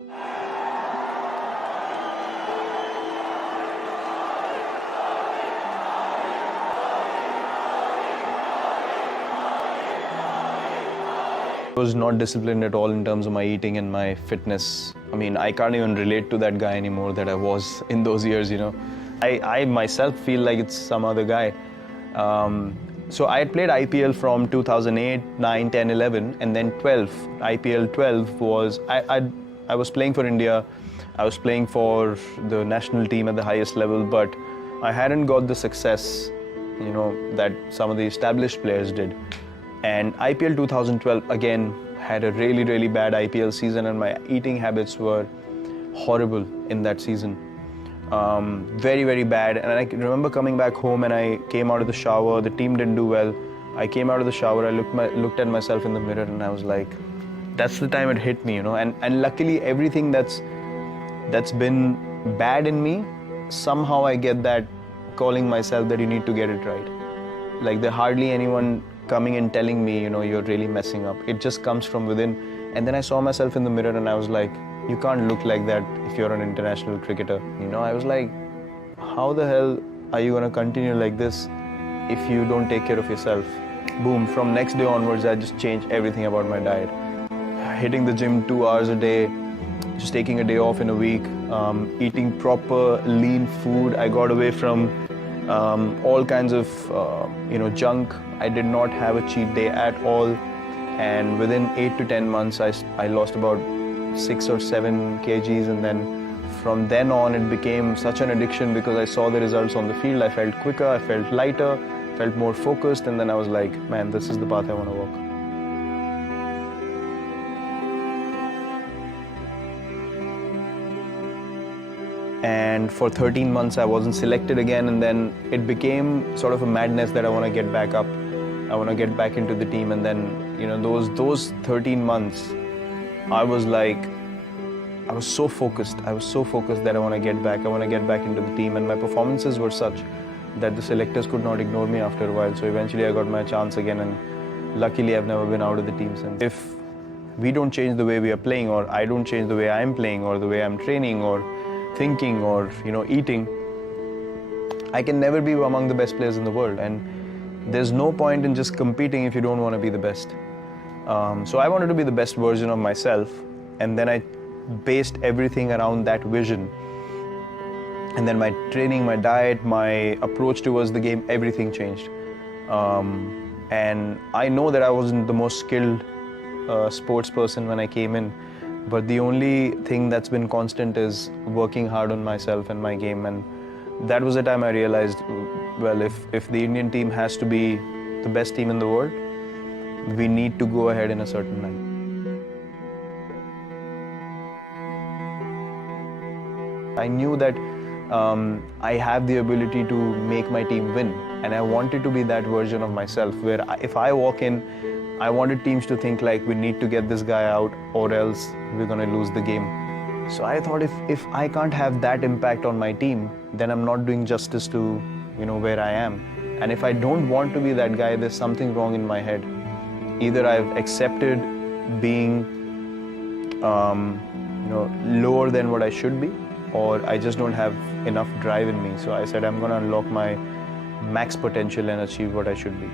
I was not disciplined at all in terms of my eating and my fitness. I mean, I can't even relate to that guy anymore that I was in those years, you know. I myself feel like it's some other guy. So I had played IPL from 2008, 9, 10, 11, and then 12. IPL 12 was, I was playing for India. I was playing for the national team at the highest level, but I hadn't got the success, you know, that some of the established players did. And IPL 2012 again had a really, really bad IPL season, and my eating habits were horrible in that season. Very, very bad. And I can remember coming back home and I came out of the shower. The team didn't do well. I came out of the shower. I looked at myself in the mirror, and I was like, that's the time it hit me, you know. And luckily, everything that's been bad in me, somehow I get that calling myself that you need to get it right. Like, there's hardly anyone coming and telling me, you know, you're really messing up. It just comes from within. And then I saw myself in the mirror and I was like, you can't look like that if you're an international cricketer. You know, I was like, how the hell are you going to continue like this if you don't take care of yourself? Boom, from next day onwards, I just changed everything about my diet. Hitting the gym 2 hours a day, just taking a day off in a week, eating proper lean food. I got away from all kinds of junk. I did not have a cheat day at all, and within 8 to 10 months I lost about 6 or 7 kgs, and then from then on it became such an addiction because I saw the results on the field. I felt quicker, I felt lighter, felt more focused, and then I was like, man, this is the path I want to walk. And for 13 months I wasn't selected again, and then it became sort of a madness that I want to get back up. I want to get back into the team. And then, you know, those 13 months, I was so focused. I was so focused that I want to get back. I want to get back into the team. And my performances were such that the selectors could not ignore me after a while. So eventually I got my chance again, and luckily I've never been out of the team since. If we don't change the way we are playing, or I don't change the way I'm playing, or the way I'm training, or thinking, or, you know, eating, I can never be among the best players in the world. And there's no point in just competing if you don't want to be the best. So I wanted to be the best version of myself, and then I based everything around that vision. And then my training, my diet, my approach towards the game, everything changed. And I know that I wasn't the most skilled sports person when I came in, but the only thing that's been constant is working hard on myself and my game. And that was the time I realized, well, if the Indian team has to be the best team in the world, we need to go ahead in a certain line. I knew that I have the ability to make my team win, and I wanted to be that version of myself where if I walk in, I wanted teams to think like, we need to get this guy out or else we're going to lose the game. So I thought if I can't have that impact on my team, then I'm not doing justice to, you know, where I am. And if I don't want to be that guy, there's something wrong in my head. Either I've accepted being lower than what I should be, or I just don't have enough drive in me. So I said I'm going to unlock my max potential and achieve what I should be.